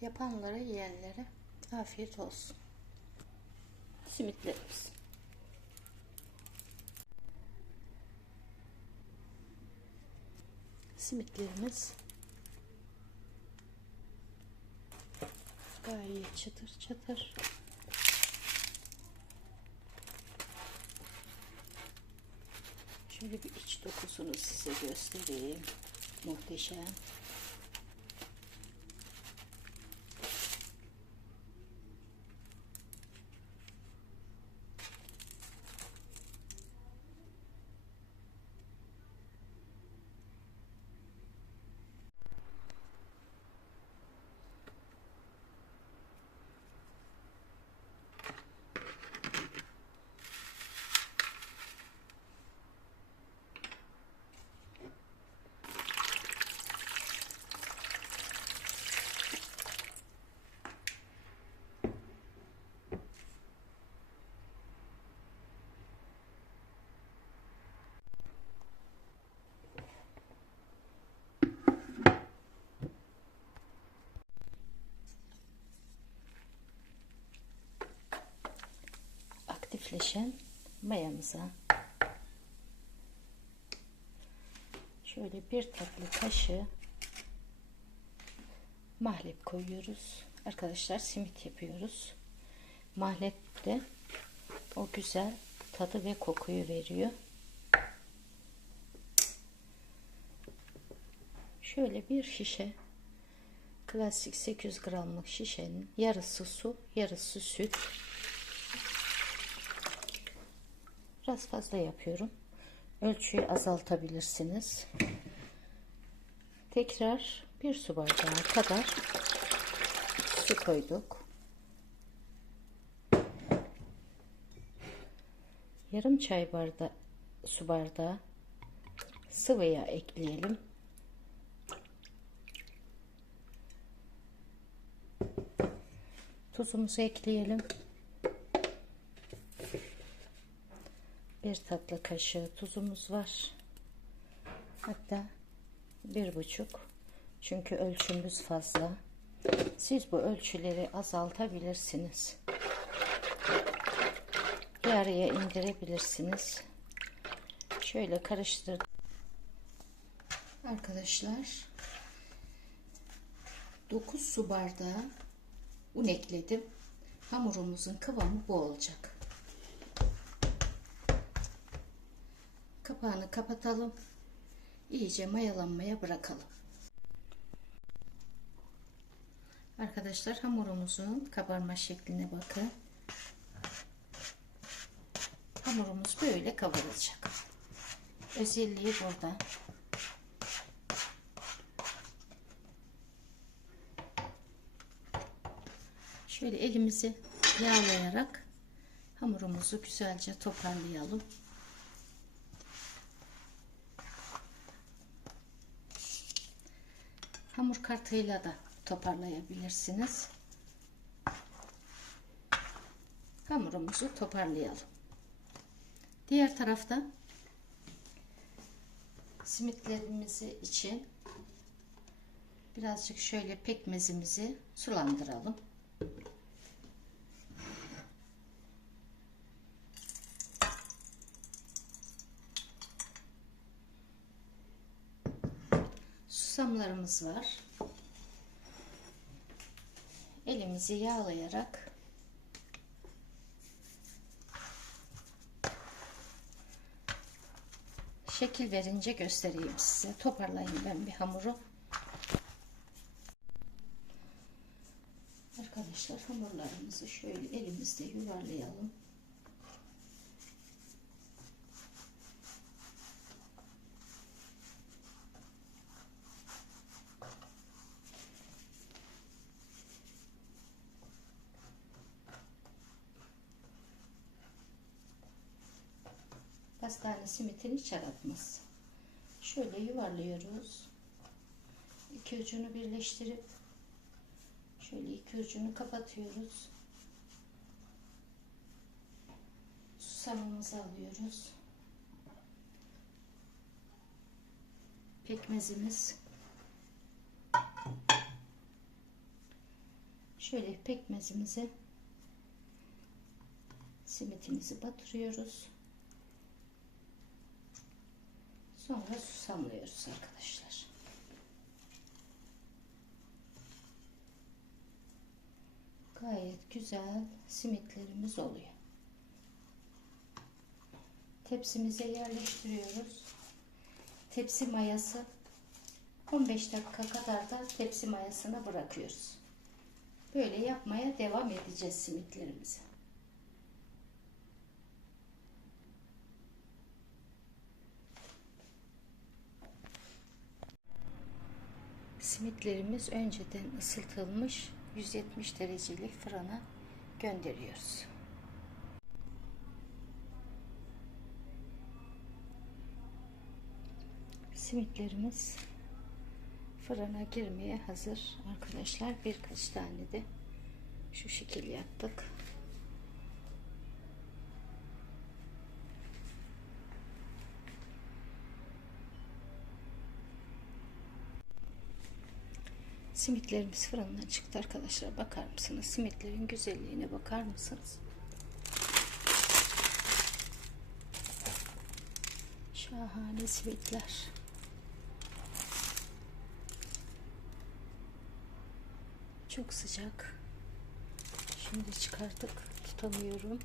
Yapanlara, yiyenlere afiyet olsun. Simitlerimiz. Simitlerimiz gayet çıtır çıtır. Şöyle bir iç dokusunu size göstereyim. Muhteşem. Aktifleşen mayamıza şöyle bir tatlı kaşığı mahlep koyuyoruz. Arkadaşlar simit yapıyoruz. Mahlep de o güzel tadı ve kokuyu veriyor. Şöyle bir şişe klasik 800 gramlık şişenin yarısı su, yarısı süt. Biraz fazla yapıyorum. Ölçüyü azaltabilirsiniz. Tekrar bir su bardağı kadar su koyduk. Yarım çay bardağı su bardağı sıvı yağ ekleyelim. Tuzumuzu ekleyelim. Bir tatlı kaşığı tuzumuz var. Hatta bir buçuk. Çünkü ölçümüz fazla. Siz bu ölçüleri azaltabilirsiniz. Yarıya indirebilirsiniz. Şöyle karıştırdım. Arkadaşlar 9 su bardağı un ekledim. Hamurumuzun kıvamı bu olacak. Kapağını kapatalım. İyice mayalanmaya bırakalım. Arkadaşlar hamurumuzun kabarma şekline bakın. Hamurumuz böyle kabaracak. Özelliği burada. Şöyle elimizi yağlayarak hamurumuzu güzelce toparlayalım. Hamur kartıyla da toparlayabilirsiniz. Hamurumuzu toparlayalım. Diğer tarafta simitlerimizi için birazcık şöyle pekmezimizi sulandıralım. Susamlarımız var. Elimizi yağlayarak şekil verince göstereyim size. Toparlayayım ben bir hamuru. Arkadaşlar hamurlarımızı şöyle elimizde yuvarlayalım. Pastane simitin iç aratması. Şöyle yuvarlıyoruz. İki ucunu birleştirip şöyle iki ucunu kapatıyoruz. Susamımızı alıyoruz. Pekmezimiz Şöyle pekmezimizi simitimizi batırıyoruz. Sonra susamlıyoruz arkadaşlar. Gayet güzel simitlerimiz oluyor. Tepsimize yerleştiriyoruz. Tepsi mayası 15 dakika kadar da tepsi mayasına bırakıyoruz. Böyle yapmaya devam edeceğiz simitlerimizi. Simitlerimiz önceden ısıtılmış 170 derecelik fırına gönderiyoruz. Simitlerimiz fırına girmeye hazır arkadaşlar. Birkaç tane de şu şekil yaptık. Simitlerimiz fırından çıktı arkadaşlar. Bakar mısınız? Simitlerin güzelliğine bakar mısınız? Şahane simitler. Çok sıcak. Şimdi çıkarttık. Tutamıyorum.